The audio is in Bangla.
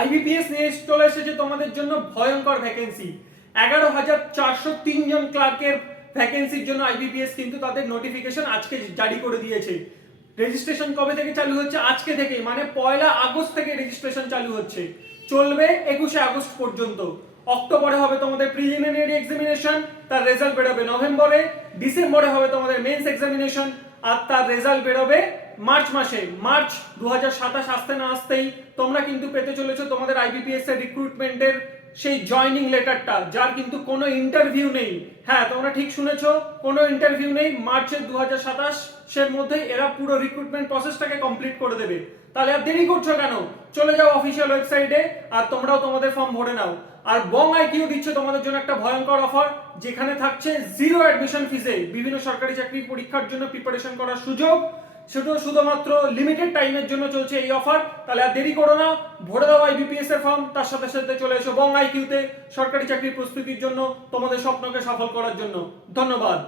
আইবিপিএস নিয়ে চলে এসেছে তোমাদের জন্য ভয়ঙ্কর ভ্যাকেন্সি। 11,403 জন ক্লার্কের ভ্যাকেন্সির জন্য আইবিপিএস কিন্তু তাদের নোটিফিকেশন আজকে জারি করে দিয়েছে। রেজিস্ট্রেশন কবে থেকে চালু হচ্ছে? আজকে থেকে, মানে 1 আগস্ট থেকে রেজিস্ট্রেশন চালু হচ্ছে, চলবে 21 আগস্ট পর্যন্ত। অক্টোবরে হবে তোমাদের প্রিলিমিনারি এক্সামিনেশন, তার রেজাল্ট বেরোবে নভেম্বরে। ডিসেম্বরে হবে তোমাদের মেন্স এক্সামিনেশন, আর তার রেজাল্ট বেরোবে মার্চ মাসে। মার্চ 2027 আসতে না আসতেই তোমরা কিন্তু পেতে চলেছো তোমাদের আইবিপিএস এর রিক্রুটমেন্টের সেই জয়নিং লেটারটা, যার কিন্তু কোনো ইন্টারভিউ নেই। হ্যাঁ, তোমরা ঠিক শুনেছো, কোনো ইন্টারভিউ নেই। মার্চের 2027 মধ্যে এরা পুরো রিক্রুটমেন্ট প্রসেসটাকে কমপ্লিট করে দেবে। তাহলে আর দেরি করছো কেন? চলে যাও অফিসিয়াল ওয়েবসাইটে আর তোমরাও তোমাদের ফর্ম ভরে নাও। আর বং আইকিউ দিচ্ছে তোমাদের জন্য একটা ভয়ঙ্কর অফার, যেখানে থাকছে জিরো অ্যাডমিশন ফিসে বিভিন্ন সরকারি চাকরির পরীক্ষার জন্য প্রিপারেশন করার সুযোগ। সেটা শুধুমাত্র লিমিটেড টাইমের জন্য চলছে এই অফার। তাহলে আর দেরি করো না, ভরে দাও আইবিপিএস এর ফর্ম, তার সাথে সাথে চলে এসো বং আইকিউতে সরকারি চাকরির প্রস্তুতির জন্য, তোমাদের স্বপ্নকে সফল করার জন্য। ধন্যবাদ।